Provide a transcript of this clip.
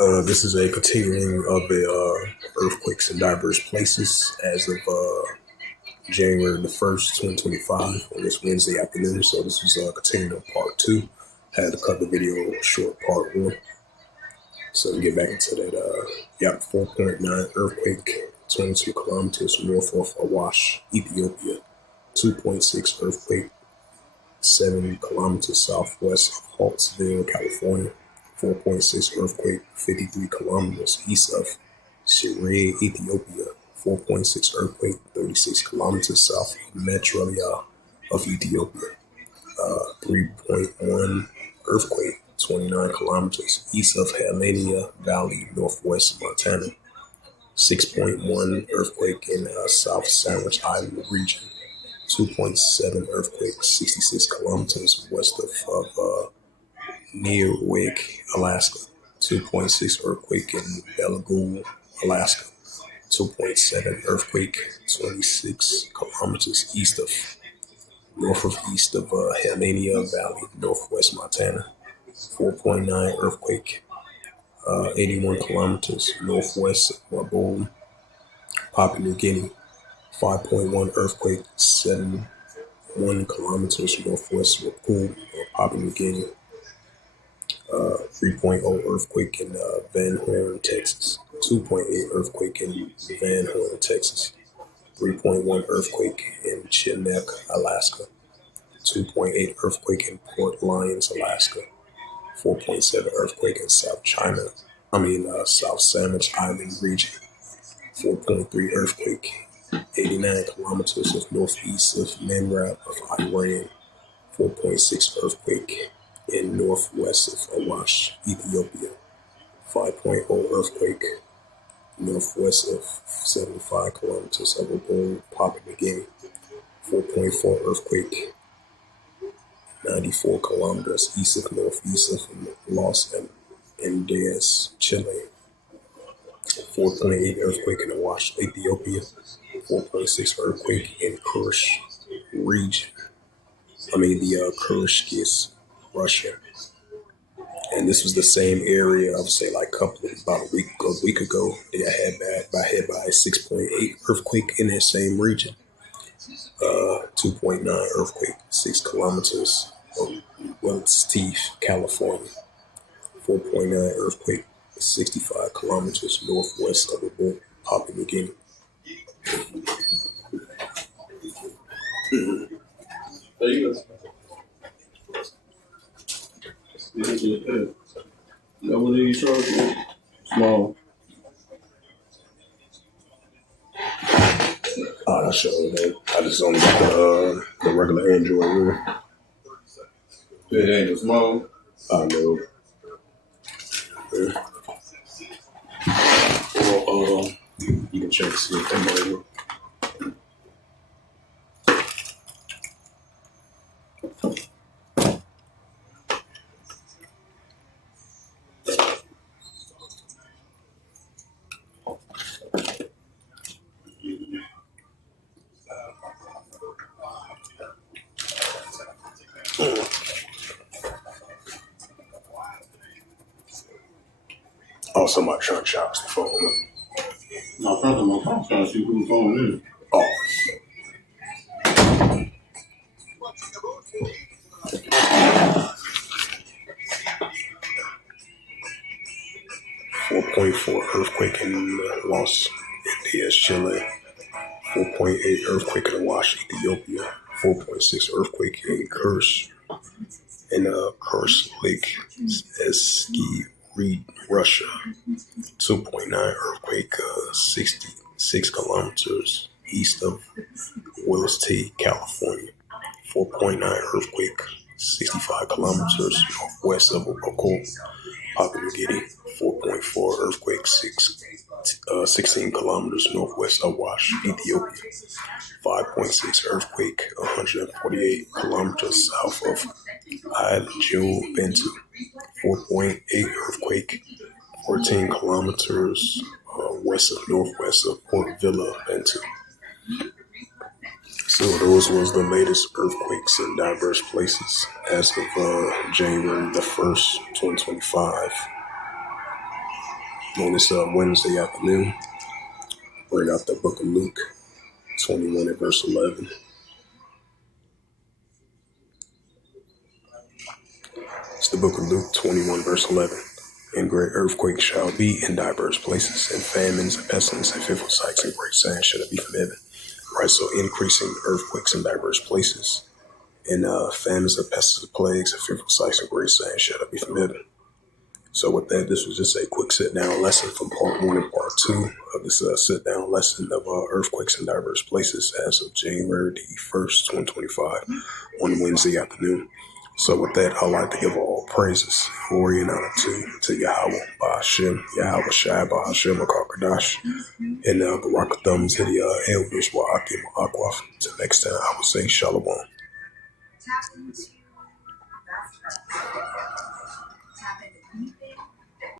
This is a continuing of the earthquakes in diverse places as of January the 1st, 2025 on this Wednesday afternoon. So this is continuing on part two. Had to cut the video short, part one. So to get back into that, 4.9 earthquake, 22 kilometers north of Awash, Ethiopia. 2.6 earthquake, 7 kilometers southwest of Haltsville, California. 4.6 earthquake, 53 kilometers east of Shire, Ethiopia. 4.6 earthquake, 36 kilometers south of Metrolia of Ethiopia. 3.1 earthquake, 29 kilometers east of Helmania Valley, northwest Montana. 6.1 earthquake in South Sandwich Island region. 2.7 earthquake, 66 kilometers west of Newark, Alaska. 2.6 earthquake in Beluga, Alaska. 2.7 earthquake, 26 kilometers north of Helmania Valley, northwest Montana. 4.9 earthquake, 81 kilometers northwest of Waboom, Papua New Guinea. 5.1 earthquake, 71 kilometers northwest of Waboom, Papua New Guinea. 3.0 earthquake in Van Horn, Texas. 2.8 earthquake in Van Horn, Texas. 3.1 earthquake in Chinook, Alaska. 2.8 earthquake in Port Lions, Alaska. 4.7 earthquake in South Sandwich Island region. 4.3 earthquake, 89 kilometers of northeast of Manrab of Iran. 4.6 earthquake in northwest of Awash, Ethiopia. 5.0 earthquake northwest of 75 kilometers of Waboom, Papua New Guinea. 4.4 earthquake 94 kilometers northeast of Los Andes, Chile. 4.8 earthquake in Awash, Ethiopia. 4.6 earthquake in Kursk region. Kursk, Russia. And this was the same area, I would say about a week ago. I had by a 6.8 earthquake in that same region. 2.9 earthquake, 6 kilometers of Wells Teeth, California. 4.9 earthquake, 65 kilometers northwest of Papua New Guinea. There you go. You got one of these trucks? Small. I showed that. I just only got the regular Android one. It ain't small. I know. Well, you can check to see if they know. Oh, somebody trying to charge the phone. No, front of my phone trying to see who the phone is. Oh. .4 earthquake in Los Andes, Chile. 4.8 earthquake in Awash, Ethiopia. 4.6 earthquake in Kursk Lake, Eski, Russia. 2.9 earthquake, 66 kilometers east of Williston, California. 4.9 earthquake, 65 kilometers northwest of Okoe, Papua New Guinea. 4.4 earthquake, 16 kilometers northwest of Awash, Ethiopia. 5.6 earthquake, 148 kilometers south of Idjil, Bentu. 4.8 earthquake, 14 kilometers northwest of Port Vila, Bentu. So those was the latest earthquakes in diverse places as of January the 1st, 2025. On this Wednesday afternoon, bring out the book of Luke 21 and verse 11. It's the book of Luke 21 verse 11. And great earthquakes shall be in diverse places, and famines and pestilence and fearful sights and great signs shall it be from heaven. Right, so increasing earthquakes in diverse places, and famines and pestilence, plagues and fearful sights and great signs shall it be from heaven. So with that, this was just a quick sit-down lesson from part 1 and part 2 of this sit-down lesson of earthquakes in diverse places as of January the 1st, 2025 on Wednesday afternoon. So with that, I'd like to give all praises, glory, and honor to Yahweh, Ba'ashem, Yahweh Shai, Ba'ashem, Akakadash, and Barakathum to the elders, Wa'akim, Akwaf. Till next time, I will say Shalom. Tap into